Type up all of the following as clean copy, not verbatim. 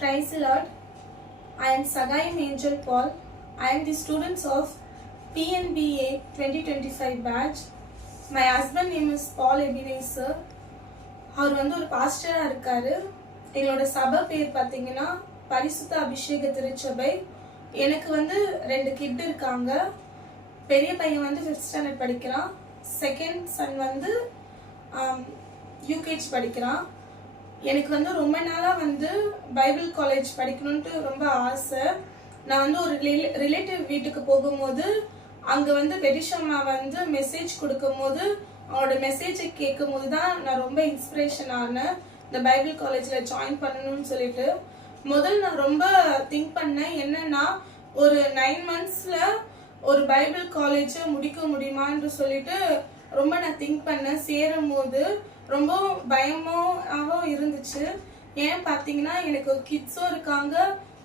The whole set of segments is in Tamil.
Praise the Lord. I am Sagayam Angel Paul. I am the students of PNBA 2025 batch. My husband name is Paul Ebenezer. அவர் ஒரு பாஸ்டரா இருக்காரு. எங்களோட சபை பேர் பார்த்தீங்கன்னா பரிசுத்த அபிஷேக திருச்சபை. எனக்கு 2 கிட் இருக்காங்க. பெரிய பையன் 5th ஸ்டாண்டர்ட் படிக்கிறான். செகண்ட் சன் யூகேஜி படிக்கிறான். எனக்கு ரொம்ப நாளா பைபிள் காலேஜ் படிக்கணும்ட்டு ரொம்ப ஆசை. நான் ஒரு ரிலேட்டிவ் வீட்டுக்கு போகும்போது அங்க பெரிஷம்மா மெசேஜ் கொடுக்கும் போது அவங்களோட மெசேஜை கேட்கும் போது தான் நான் ரொம்ப இன்ஸ்பிரேஷன் ஆனேன் இந்த பைபிள் காலேஜ்ல ஜாயின் பண்ணணும்னு சொல்லிட்டு. நான் ரொம்ப திங்க் பண்ணேன், என்னன்னா ஒரு 9 monthsல ஒரு பைபிள் காலேஜ் முடிக்க முடியுமான்னு சொல்லிட்டு ரொம்ப நான் திங்க் பண்ணேன். சேரும் போது ரொம்ப பயமாவும் இருந்துச்சு. ஏன் பார்த்தீங்கன்னா எனக்கு கிட்ஸும் இருக்காங்க,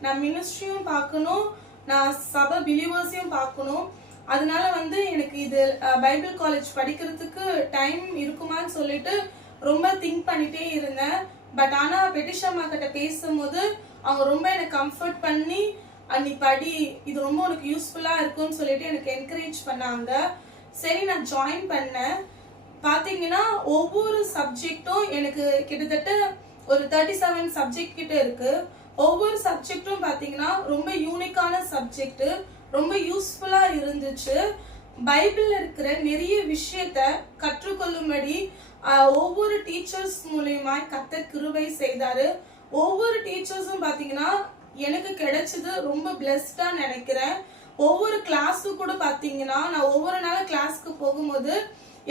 நான் மினிஸ்ட்ரியும் பார்க்கணும், நான் சபை பிலீவர்ஸையும் பார்க்கணும். அதனால எனக்கு இது பைபிள் காலேஜ் படிக்கிறதுக்கு டைம் இருக்குமான்னு சொல்லிட்டு ரொம்ப திங்க் பண்ணிட்டே இருந்தேன். பட் ஆனா பெட்டிஷம்மா கிட்ட பேசும்போது அவங்க ரொம்ப எனக்கு கம்ஃபர்ட் பண்ணி நீ படி, இது ரொம்ப உனக்கு யூஸ்ஃபுல்லா இருக்கும்னு சொல்லிட்டு எனக்கு என்கரேஜ் பண்ணாங்க. சரி, நான் ஜாயின் பண்ணேன். பாத்தீங்கன்னா ஒவ்வொரு சப்ஜெக்டும் எனக்கு கிட்டத்தட்ட ஒரு 37 சப்ஜெக்ட் கிட்ட இருக்கு. ஒவ்வொரு சப்ஜெக்டும் பாத்தீங்கன்னா ரொம்ப யூனிக்கான சப்ஜெக்ட், ரொம்ப யூஸ்ஃபுல்லா இருந்துச்சு. பைபிள்ல இருக்கிற நிறைய விஷயத்த கற்றுக்கொள்ளும்படி ஒவ்வொரு டீச்சர்ஸ் மூலியமா கர்த்தர் கிருபை செய்தாரு. ஒவ்வொரு டீச்சர்ஸும் பாத்தீங்கன்னா எனக்கு கிடைச்சது ரொம்ப பிளெஸ்டா நினைக்கிறேன். ஒவ்வொரு கிளாஸும் கூட பாத்தீங்கன்னா நான் ஒவ்வொரு நாளும் கிளாஸ்க்கு போகும்போது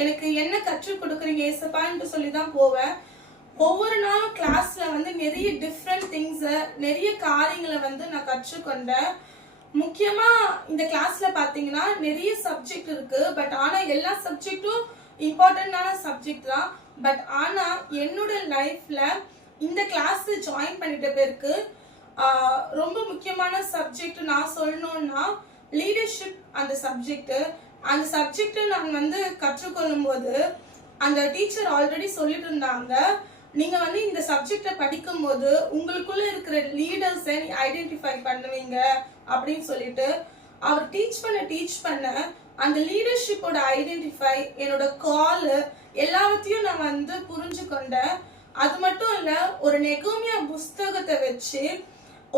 எனக்கு என்ன கற்றுக் கொடுக்குறீங்க ஏசப்பான்னு சொல்லிதான் போவேன். ஒவ்வொரு நாளும் கிளாஸ்ல நிறைய டிஃப்ரெண்ட் திங்ஸ், நிறைய காரியங்களை நான் கற்றுக்கொண்டேன். முக்கியமா இந்த கிளாஸ்ல பாத்தீங்கன்னா நிறைய சப்ஜெக்ட் இருக்கு. பட் ஆனா எல்லா சப்ஜெக்டும் இம்பார்ட்டன்டான சப்ஜெக்ட் தான். பட் ஆனா என்னோட லைஃப்ல இந்த கிளாஸ் ஜாயின் பண்ணிட்ட பேருக்கு ரொம்ப முக்கியமான சப்ஜெக்ட் நான் சொல்லணும்னா லீடர்ஷிப். அந்த சப்ஜெக்ட் நான் கற்றுக்கொள்ளும் போது அந்த டீச்சர் ஆல்ரெடி சொல்லிட்டு இருந்தாங்க, நீங்க இந்த சப்ஜெக்ட படிக்கும் போது உங்களுக்குள்ள இருக்கிற லீடர்ஸை ஐடென்டிஃபை பண்ணுவீங்க அப்படின்னு சொல்லிட்டு. அவர் டீச் பண்ண அந்த லீடர்ஷிப்போட ஐடென்டிஃபை, என்னோட கால் எல்லாத்தையும் நான் புரிஞ்சு கொண்டேன். அது மட்டும் இல்ல, ஒரு நெகோமியா புஸ்தகத்தை வச்சு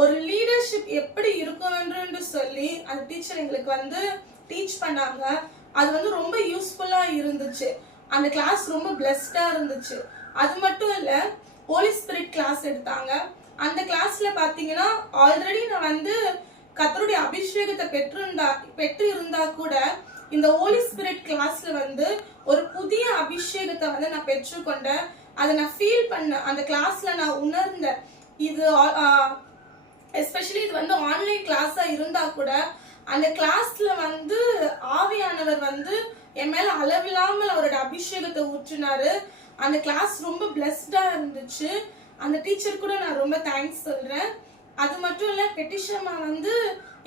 ஒரு லீடர்ஷிப் எப்படி இருக்கும்னு சொல்லி அந்த டீச்சர் எங்களுக்கு டீச் பண்ணாங்க. அது ரொம்ப யூஸ்ஃபுல்லா இருந்துச்சு. அந்த கிளாஸ் ரொம்ப பிளெஸ்டா இருந்துச்சு. அது மட்டும் இல்ல, ஹோலி ஸ்பிரிட் கிளாஸ் எடுத்தாங்க. அந்த கிளாஸ்ல பாத்தீங்கன்னா ஆல்ரெடி நான் கர்த்தருடைய அபிஷேகத்தை பெற்று இருந்தா கூட இந்த ஹோலி ஸ்பிரிட் கிளாஸ்ல ஒரு புதிய அபிஷேகத்தை நான் பெற்றுக்கொண்டேன். அதை நான் ஃபீல் பண்ண அந்த கிளாஸ்ல நான் உணர்ந்தேன். இது எஸ்பெஷலி இது ஆன்லைன் கிளாஸா இருந்தா கூட அந்த கிளாஸ்ல ஆவியானவர் என் மேல அளவில்லாமல் அவரோட அபிஷேகத்தை ஊற்றினாரு. அந்த கிளாஸ் ரொம்ப பிளெஸ்டா இருந்துச்சு. அந்த டீச்சர் கூட நான் ரொம்ப தேங்க்ஸ் சொல்றேன். அது மட்டும் இல்ல, பெட்டிஷம்மா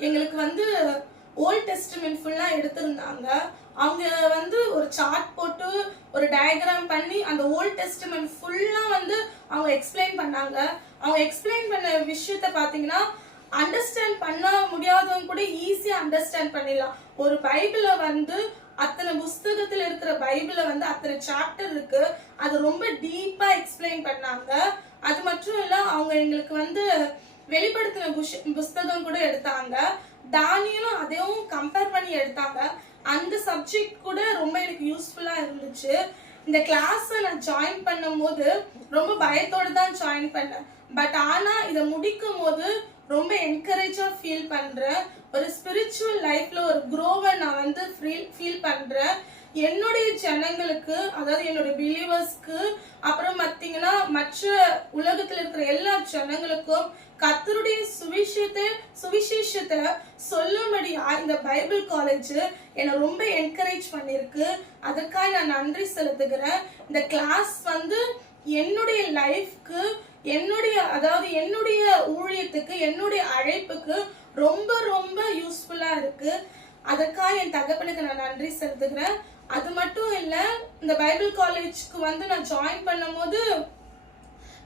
எங்களுக்கு ஓல்ட் டெஸ்டமென்ட் ஃபுல்லா எடுத்திருந்தாங்க. அவங்க ஒரு சார்ட் போட்டு ஒரு டயக்ராம் பண்ணி அந்த ஓல்ட் டெஸ்டமென்ட் ஃபுல்லா அவங்க எக்ஸ்பிளைன் பண்ணாங்க. அவங்க எக்ஸ்பிளைன் பண்ண விஷயத்த பாத்தீங்கன்னா அண்டர்ஸ்டாண்ட் பண்ண முடியாதவங்க கூட ஈஸியா அண்டர்ஸ்டாண்ட் பண்ணிடலாம். ஒரு பைபிள அத்தனை புஸ்தகத்துல இருக்கிற பைபிள அத்தனை சாப்டர் இருக்கு, அது ரொம்ப டீப்பா எக்ஸ்பிளைன் பண்ணாங்க. அது மட்டும் இல்ல, அவங்க எங்களுக்கு வெளிப்படுத்தின புஸ்தகம் கூட எடுத்தாங்க. தானியலும் அதையும் கம்பேர் பண்ணி எடுத்தாங்க. அந்த சப்ஜெக்ட் கூட ரொம்ப எனக்கு யூஸ்ஃபுல்லா இருந்துச்சு. இந்த கிளாஸ் நான் ஜாயின் பண்ணும் போது ரொம்ப பயத்தோட தான் ஜாயின் பண்ணேன். பட் ஆனா இதை முடிக்கும் போது ரொம்ப என்கரேஜா ஃபீல் பண்றேன். ஒரு ஸ்பிரிச்சுவல் லைஃப்ல ஒரு க்ரோவை நான் ஃபீல் பண்றேன். என்னுடைய ஜனங்களுக்கு, அதாவது என்னோட பிலீவர்ஸ்க்கு, அப்புறம் பாத்தீங்கன்னா மற்ற உலகத்துல இருக்கிற எல்லா ஜனங்களுக்கும் கர்த்தருடைய சுவிசேஷத்தை சொல்லும்படியா இந்த பைபிள் காலேஜ் என்னை ரொம்ப என்கரேஜ் பண்ணிருக்கு. அதுக்காக நான் நன்றி செலுத்துகிறேன். இந்த கிளாஸ் என்னுடைய லைஃப்க்கு, என்னுடைய ஊழியத்துக்கு, என்னுடைய அழைப்புக்கு ரொம்ப ரொம்ப யூஸ்ஃபுல்லா இருக்கு. அதுக்காக என் தகப்பனுக்கு நான் நன்றி செலுத்துகிறேன். அது மட்டும் இல்ல, இந்த பைபிள் காலேஜ்க்கு நான் ஜாயின் பண்ணும் போது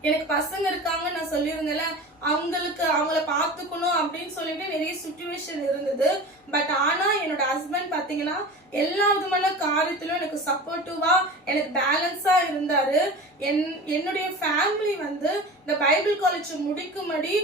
எனக்கு பசங்க இருக்காங்க நான் சொல்லியிருந்தேன்ல, அவங்கள பார்த்துக்கணும் அப்படின்னு சொல்லிட்டு நிறைய சுச்சுவேஷன் இருந்தது. பட் ஆனா என்னோட ஹஸ்பண்ட் பாத்தீங்கன்னா எல்லா விதமான காரியத்திலும் எனக்கு சப்போர்ட்டிவா, எனக்கு பேலன்ஸா இருந்தாரு. என்னுடைய ஃபேமிலி வந்து இந்த பைபிள் காலேஜ் முடிக்கும்படி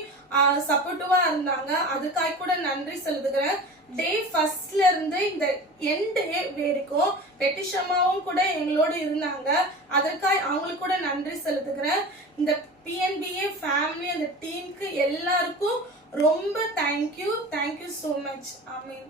சப்போர்ட்டிவா இருந்தாங்க. அதுக்காக கூட நன்றி செலுத்துகிறேன். டே ஃபர்ஸ்ட்ல இருந்து இந்த எண்ட் வரைக்கும் பெட்டிஷமாவும் கூட எங்களோட இருந்தாங்க. அதற்காக அவங்களுக்கு கூட நன்றி செலுத்துகிறேன். இந்த PNBA ஃபேமிலி அந்த டீமுக்கு எல்லாருக்கும் ரொம்ப தேங்க்யூ so much. ஆமென்.